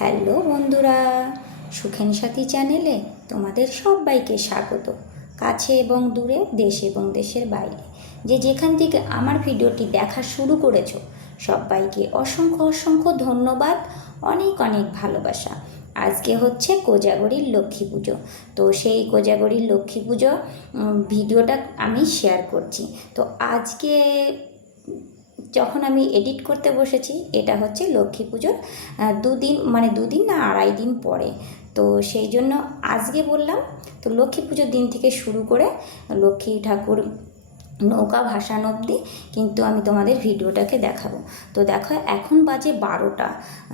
Hello বন্ধুরা, সুখেন সাথী চ্যানেলে তোমাদের সবাইকে স্বাগত। কাছে এবং দূরে, দেশ এবং দেশের বাইরে যে যেখান থেকে আমার ভিডিওটি দেখা শুরু করেছো, সবাইকে অসংখ্য অসংখ্য ধন্যবাদ, অনেক অনেক ভালোবাসা। আজকে হচ্ছে কোজাগরীর লক্ষ্মী পুজো। তো সেই কোজাগরীর লক্ষ্মী পুজো ভিডিওটা আমি শেয়ার করছি। তো আজকে যখন আমি এডিট করতে বসেছি, এটা হচ্ছে লক্ষ্মী পুজোর দুদিন না আড়াই দিন পরে। তো সেই জন্য আজকে বললাম, তো লক্ষ্মী পুজোর দিন থেকে শুরু করে লক্ষ্মী ঠাকুর নৌকা ভাসান অবধি কিন্তু আমি তোমাদের ভিডিওটাকে দেখাবো। তো দেখো, এখন বাজে 12টা,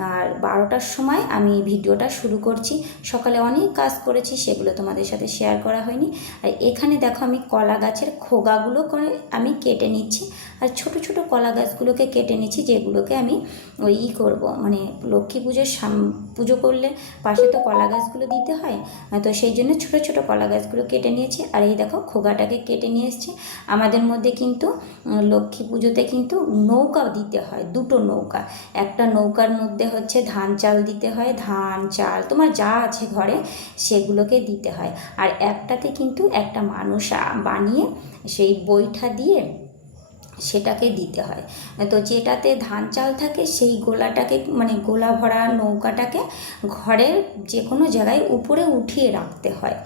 আর 12টার সময় আমি ভিডিওটা শুরু করছি। সকালে অনেক কাজ করেছি, সেগুলো তোমাদের সাথে শেয়ার করা হয়নি। আর এখানে দেখো, আমি কলা গাছের খোগাগুলো করে আমি কেটে নিচ্ছি, আর ছোট ছোট কলা গাছগুলোকে কেটে নিচ্ছি, যেগুলোকে আমি ওই করব, মানে লক্ষ্মী পুজোর পুজো করলে পাশে তো কলা গাছগুলো দিতে হয়। তো সেই জন্য ছোট ছোট কলা গাছগুলো কেটে নিয়েছি। আর এই দেখো, খোগাটাকে কেটে নিয়ে এসেছি। আমাদের মধ্যে কিন্তু লক্ষ্মী পুজোতে কিন্তু নৌকা দিতে হয়, দুটো নৌকা। একটা নৌকার মধ্যে হচ্ছে ধান চাল দিতে হয়, ধান চাল তোমার যা আছে ঘরে সেগুলোকে দিতে হয়। আর একটাতে কিন্তু একটা মানুষ বানিয়ে সেই বৈঠা দিয়ে সেটাকে দিতে হয়। তো যেটাতে ধান চাল থাকে সেই গোলাটাকে, মানে গোলা ভরা নৌকাটাকে ঘরের যে কোনো জায়গায় উপরে উঠিয়ে রাখতে হয়।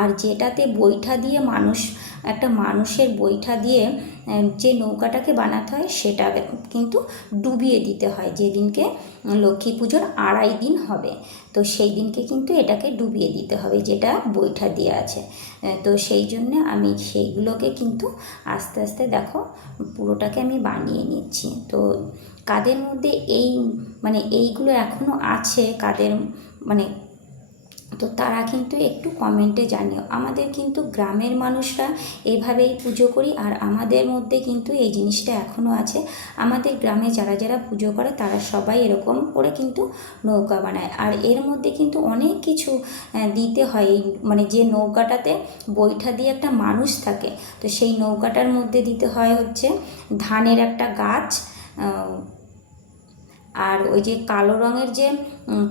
আর যেটাতে বৈঠা দিয়ে একটা মানুষের বৈঠা দিয়ে যে নৌকাটাকে বানাতে হয়, সেটা কিন্তু ডুবিয়ে দিতে হয়। যেদিনকে লক্ষ্মী পুজোর আড়াই দিন হবে, তো সেই দিনকে কিন্তু এটাকে ডুবিয়ে দিতে হবে, যেটা বৈঠা দিয়ে আছে। তো সেই জন্য আমি সেইগুলোকে কিন্তু আস্তে আস্তে দেখো পুরোটাকে আমি বানিয়ে নিচ্ছি। তো কাদের মধ্যে এইগুলো এখনও আছে, কাদের মানে, তো তারা কিন্তু একটু কমেন্টে জানিও। আমাদের কিন্তু গ্রামের মানুষরা এভাবেই পুজো করি, আর আমাদের মধ্যে কিন্তু এই জিনিসটা এখনও আছে। আমাদের গ্রামে যারা যারা পুজো করে তারা সবাই এরকম করে কিন্তু নৌকা বানায়। আর এর মধ্যে কিন্তু অনেক কিছু দিতে হয়। যে নৌকাটাতে বৈঠা দিয়ে একটা মানুষ থাকে, তো সেই নৌকাটার মধ্যে দিতে হয় হচ্ছে ধানের একটা গাছ, আর ওই যে কালো রঙের যে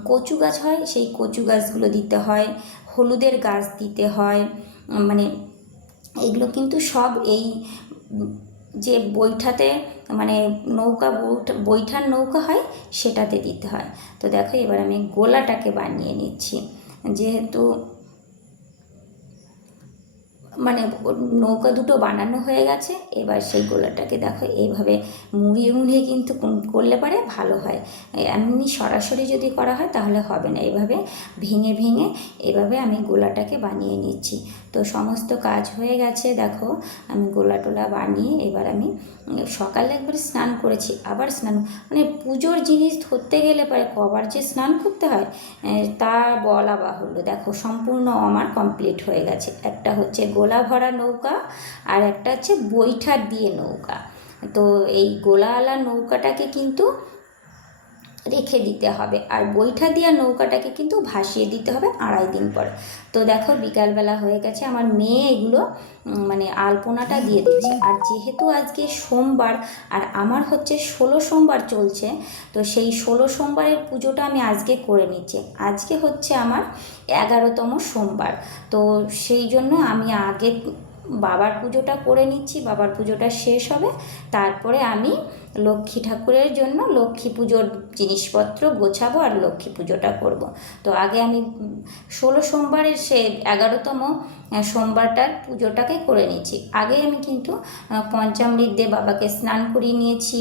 কচু গাছ হয়, সেই কচু গাছগুলো দিতে হয়, হলুদের গাছ দিতে হয়। মানে এগুলো কিন্তু সব এই যে বৈঠাতে, মানে বৈঠার নৌকা হয় সেটাতে দিতে হয়। তো দেখো, এবার আমি গোলাটাকে বানিয়ে নিচ্ছি। যেহেতু নৌকা দুটো বানানো হয়ে গেছে, এবার সেই গোলাটাকে দেখো এইভাবে মুড়িয়ে মুড়িয়ে কিন্তু করলে পারে ভালো হয়। এমনি সরাসরি যদি করা হয় তাহলে হবে না। এভাবে ভেঙে ভেঙে এভাবে আমি গোলাটাকে বানিয়ে নিচ্ছি। তো সমস্ত কাজ হয়ে গেছে, দেখো আমি গোলা টোলা বানিয়ে এবার আমি সকালে একবার স্নান করেছি, আবার স্নান, পুজোর জিনিস ধরতে গেলে পরে কবার যে স্নান করতে হয় তা বলা বাহুল্য। দেখো সম্পূর্ণ আমার কমপ্লিট হয়ে গেছে। একটা হচ্ছে গোলা ভরা নৌকা, আর একটা হচ্ছে বৈঠা দিয়ে নৌকা। তো এই গোলাওয়ালা নৌকাটাকে কিন্তু রেখে দিতে হবে, আর বৈঠা দেওয়া নৌকাটাকে কিন্তু ভাসিয়ে দিতে হবে আড়াই দিন পর। তো দেখো বিকালবেলা হয়ে গেছে, আমার মেয়ে এগুলো আলপনাটা দিয়ে দিচ্ছে। আর যেহেতু আজকে সোমবার, আর আমার হচ্ছে 16 সোমবার চলছে, তো সেই 16 সোমবারের পুজোটা আমি আজকে করে নিচ্ছি। আজকে হচ্ছে আমার 11তম সোমবার। তো সেই জন্য আমি আগে বাবার পুজোটা করে নিচ্ছি। বাবার পুজোটা শেষ হবে, তারপরে আমি লক্ষ্মী ঠাকুরের জন্য লক্ষ্মী পুজোর জিনিসপত্র গোছাবো আর লক্ষ্মী পুজোটা করব। তো আগে আমি 16 সোমবারের 11তম সোমবারটার পুজোটাকে করে নিচ্ছি। আগে আমি কিন্তু পঞ্চামৃত দিয়ে বাবাকে স্নান করিয়ে নিয়েছি।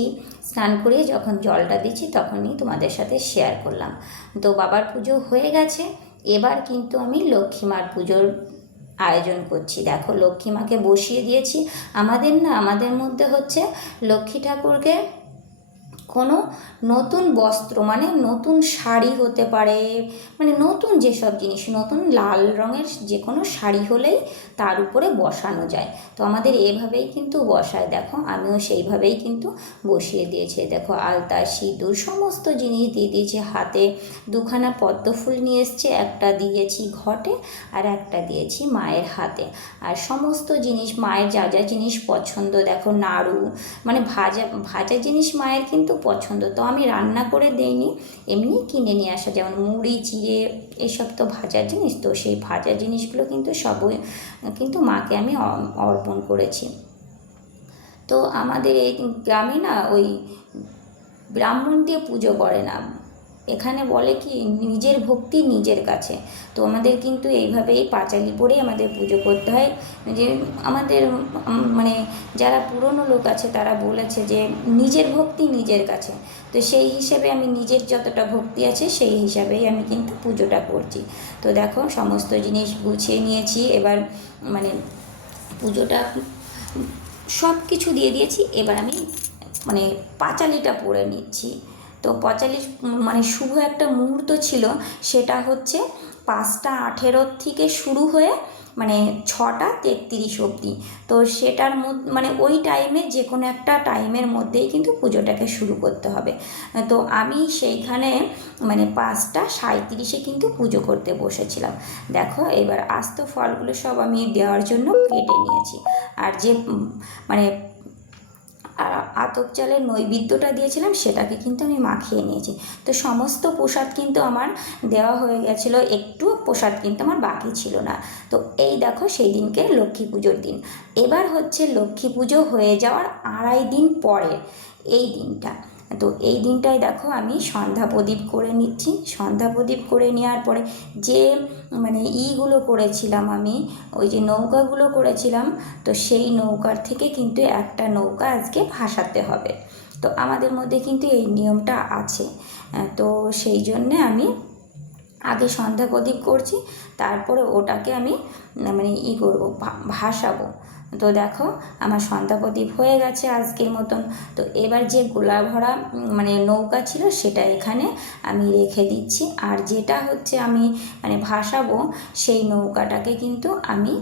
স্নান করিয়ে যখন জলটা দিচ্ছি তখনই তোমাদের সাথে শেয়ার করলাম। তো বাবার পুজো হয়ে গেছে, এবার কিন্তু আমি লক্ষ্মীমার পুজোর আয়োজন করছি। দেখো লক্ষ্মী মাকে বসিয়ে দিয়েছি। আমাদের মধ্যে হচ্ছে লক্ষ্মী ঠাকুরকে কোনো নতুন বস্ত্র, নতুন শাড়ি হতে পারে, নতুন যেসব জিনিস, নতুন লাল রঙের যে কোনো শাড়ি হলেই তার উপরে বসানো যায়। তো আমাদের এভাবেই কিন্তু বসায়। দেখো আমিও সেইভাবেই কিন্তু বসিয়ে দিয়েছি। দেখো আলতা সিঁদুর সমস্ত জিনিস দিয়ে দিয়েছি। হাতে দুখানা পদ্ম ফুল নিয়ে এসছে, একটা দিয়েছি ঘটে আর একটা দিয়েছি মায়ের হাতে। আর সমস্ত জিনিস মায়ের যা যা জিনিস পছন্দ, দেখো নাড়ু, ভাজা ভাজা জিনিস মায়ের কিন্তু পছন্দ, তো আমি রান্না করে দেইনি, এমনি কিনে নিয়ে আসা, যেমন মুড়ি চিড়ে এসব তো ভাজার জিনিস, তো সেই ভাজা জিনিসগুলো কিন্তু সবই কিন্তু মাকে আমি অর্পণ করেছি। তো আমাদের এই গ্রামে না ওই ব্রাহ্মণ দিয়ে পুজো করে না, এখানে বলে কি নিজের ভক্তি নিজের কাছে। তো আমাদের কিন্তু এইভাবেই পাঁচালি পরেই আমাদের পুজো করতে হয়। যে আমাদের মানে যারা পুরনো লোক আছে তারা বলেছে যে নিজের ভক্তি নিজের কাছে, তো সেই হিসেবে আমি নিজের যতটা ভক্তি আছে সেই হিসাবেই আমি কিন্তু পুজোটা করছি। তো দেখো সমস্ত জিনিস গুছিয়ে নিয়েছি, এবার মানে পুজোটা সব কিছু দিয়ে দিয়েছি, এবার আমি মানে পাঁচালিটা পরে নিচ্ছি। তো পাঁচালির মানে শুভ একটা মুহূর্ত ছিল, সেটা হচ্ছে 5টা 18 থেকে শুরু হয়ে মানে 6টা 33 অবধি। তো সেটার মধ্যে মানে ওই টাইমে যে কোনো একটা টাইমের মধ্যেই কিন্তু পুজোটাকে শুরু করতে হবে। তো আমি সেইখানে মানে 5টা 37 কিন্তু পুজো করতে বসেছিলাম। দেখো এবার আস্ত ফলগুলো সব আমি দেওয়ার জন্য কেটে নিয়েছি, আর যে মানে আতপ চালের নৈবেদ্যটা দিয়েছিলাম সেটাকে কিন্তু আমি মাখিয়ে নিয়েছি। তো সমস্ত প্রসাদ কিন্তু আমার দেওয়া হয়ে গেছিলো, একটু প্রসাদ কিন্তু আমার বাকি ছিল না। তো এই দেখো সেই দিনকে লক্ষ্মী পুজোর দিন, এবার হচ্ছে লক্ষ্মী পুজো হয়ে যাওয়ার 2.5 দিন পরে এই দিনটা। তো এই দিনটায় দেখো আমি সন্ধ্যা প্রদীপ করে নিচ্ছি, সন্ধ্যা প্রদীপ করে নেওয়ার পরে যে মানে ইগুলো করেছিলাম আমি, ওই যে নৌকাগুলো করেছিলাম, তো সেই নৌকার থেকে কিন্তু একটা নৌকা আজকে ভাসাতে হবে। তো আমাদের মধ্যে কিন্তু এই নিয়মটা আছে। তো সেই জন্যে আমি আগে সন্ধ্যা প্রদীপ করছি, তারপরে ওটাকে আমি মানে করবো, ভাসাবো। তো দেখো আমার সন্ধ্যা প্রদীপ হয়ে গেছে আজকের মতন। তো এবার যে গোলা ভরা মানে নৌকা ছিল সেটা এখানে আমি রেখে দিচ্ছি, আর যেটা হচ্ছে আমি মানে ভাসাবো সেই নৌকাটাকে কিন্তু আমি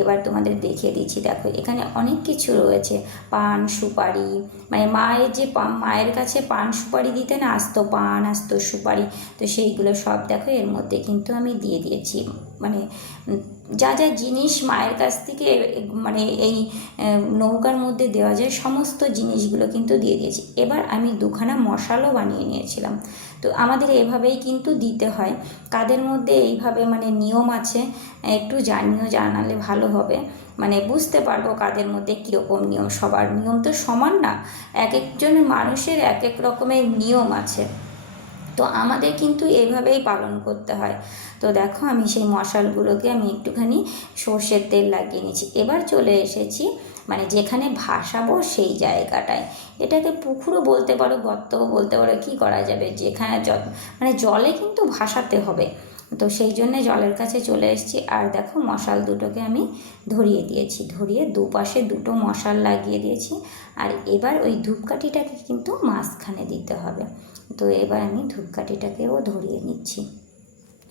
এবার তোমাদের দেখিয়ে দিচ্ছি। দেখো এখানে অনেক কিছু রয়েছে, পান সুপারি, মানে মায়ের যে মায়ের কাছে পান সুপারি দিতে না, আসতো পান আসতো সুপারি, তো সেইগুলো সব দেখো এর মধ্যে কিন্তু আমি দিয়ে দিয়েছি। মানে যা যা জিনিস মায়ের কাছ থেকে মানে এই নৌকার মধ্যে দেওয়া যায় সমস্ত জিনিসগুলো কিন্তু দিয়ে দিয়েছি। এবার আমি 2খানা মশালও বানিয়ে নিয়েছিলাম। তো আমাদের এভাবেই কিন্তু দিতে হয়, কাদের মধ্যে এইভাবে মানে নিয়ম আছে একটু জানালে ভালো হবে, মানে বুঝতে পারবো কাদের মধ্যে কীরকম নিয়ম। সবার নিয়ম তো সমান না, এক একজনের মানুষের এক এক রকমের নিয়ম আছে, তো আমাদের কিন্তু এভাবেই পালন করতে হয়। তো দেখো আমি সেই মশালগুলোকে আমি একটুখানি সর্ষের তেল লাগিয়ে নিয়েছি। এবার চলে এসেছি মানে যেখানে ভাসাবো সেই জায়গাটায়, এটাকে পুকুরও বলতে পারো গর্তও বলতে পারো, কী করা যাবে, যেখানে মানে জলে কিন্তু ভাসাতে হবে। তো সেই জন্যে জলের কাছে চলে এসেছি, আর দেখো মশাল দুটোকে আমি ধরিয়ে দিয়েছি, ধরিয়ে দুপাশে 2টো মশাল লাগিয়ে দিয়েছি। আর এবার ওই ধূপকাঠিটাকে কিন্তু মাঝখানে দিতে হবে। তো এবার আমি ধূপকাঠিটাকেও ধরিয়ে নিচ্ছি,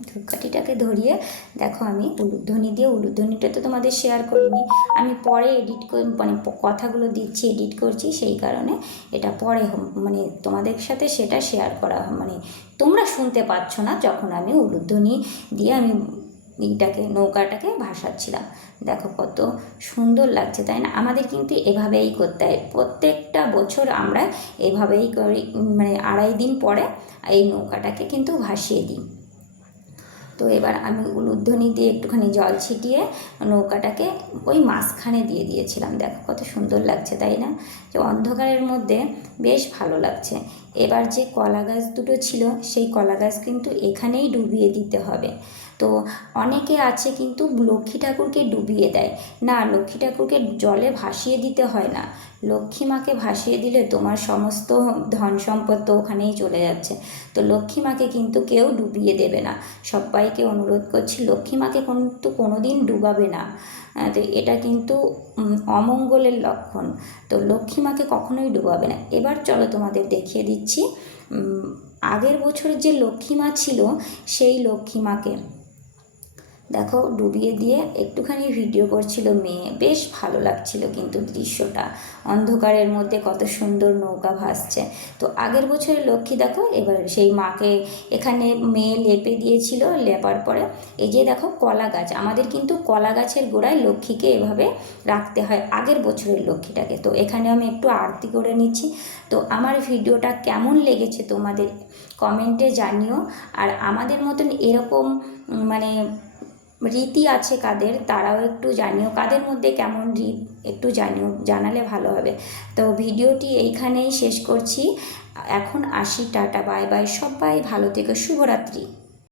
ধূপকাঠিটাকে ধরিয়ে দেখো আমি উলুধ্বনি দিয়ে, উলুধ্বনিটা তো তোমাদের শেয়ার করিনি, আমি পরে এডিট করে মানে কথাগুলো দিচ্ছি এডিট করছি, সেই কারণে এটা পরে মানে তোমাদের সাথে সেটা শেয়ার করা মানে তোমরা শুনতে পাচ্ছ না যখন আমি উলুধ্বনি দিয়ে আমি এইটাকে নৌকাটাকে ভাসাচ্ছিলাম। দেখো কত সুন্দর লাগছে তাই না? আমাদের কিন্তু এভাবেই করতে হয়, প্রত্যেকটা বছর আমরা এভাবেই করি, মানে 2.5 দিন পরে এই নৌকাটাকে কিন্তু ভাসিয়ে দিই। তো এবার আমি উলুধ্বনি দিয়ে একটুখানি জল ছিটিয়ে নৌকাটাকে ওই মাঝখানে দিয়ে দিয়েছিলাম। দেখো কত সুন্দর লাগছে তাই না? যে অন্ধকারের মধ্যে বেশ ভালো লাগছে। এবার যে কলা গাছ দুটো ছিল সেই কলা গাছ কিন্তু এখানেই ডুবিয়ে দিতে হবে। তো অনেকে আছে কিন্তু লক্ষ্মী ঠাকুরকে ডুবিয়ে দেয় না, লক্ষ্মী ঠাকুরকে জলে ভাসিয়ে দিতে হয় না, লক্ষ্মী মাকে ভাসিয়ে দিলে তোমার সমস্ত ধন সম্পদ তো ওখানেই চলে যাচ্ছে। তো লক্ষ্মী মাকে কিন্তু কেউ ডুবিয়ে দেবে না, সবাইকে অনুরোধ করছি লক্ষ্মী মাকে কিন্তু কোনো দিন ডুবাবে না। তো এটা কিন্তু অমঙ্গলের লক্ষণ, তো লক্ষ্মী মাকে কখনোই ডুবাবে না। এবার চলো তোমাদের দেখিয়ে দিচ্ছি আগের বছরের যে লক্ষ্মী মা ছিল সেই লক্ষ্মী মাকে। দেখো ডুবিয়ে দিয়ে একটুখানি ভিডিও করছিল মেয়ে, বেশ ভালো লাগছিল কিন্তু দৃশ্যটা, অন্ধকারের মধ্যে কত সুন্দর নৌকা ভাসছে। তো আগের বছরের লক্ষ্মী দেখো, এবার সেই মাকে এখানে মেয়ে লেপে দিয়েছিল, লেপার পরে এই যে দেখো কলা গাছ, আমাদের কিন্তু কলা গাছের গোড়ায় লক্ষ্মীকে এভাবে রাখতে হয়, আগের বছরের লক্ষ্মীটাকে। তো এখানে আমি একটু আরতি করে নিচ্ছি। তো আমার ভিডিওটা কেমন লেগেছে তোমাদের কমেন্টে জানিও। আর আমাদের মতন এরকম মানে রীতি আছে কাদের, তারাও একটু জানিও, কাদের মধ্যে কেমন রীত একটু জানিও, জানালে ভালো হবে। তো ভিডিওটি এইখানেই শেষ করছি, এখন আসি, টাটা বাই বাই, সবাই ভালো থেকো, শুভরাত্রি।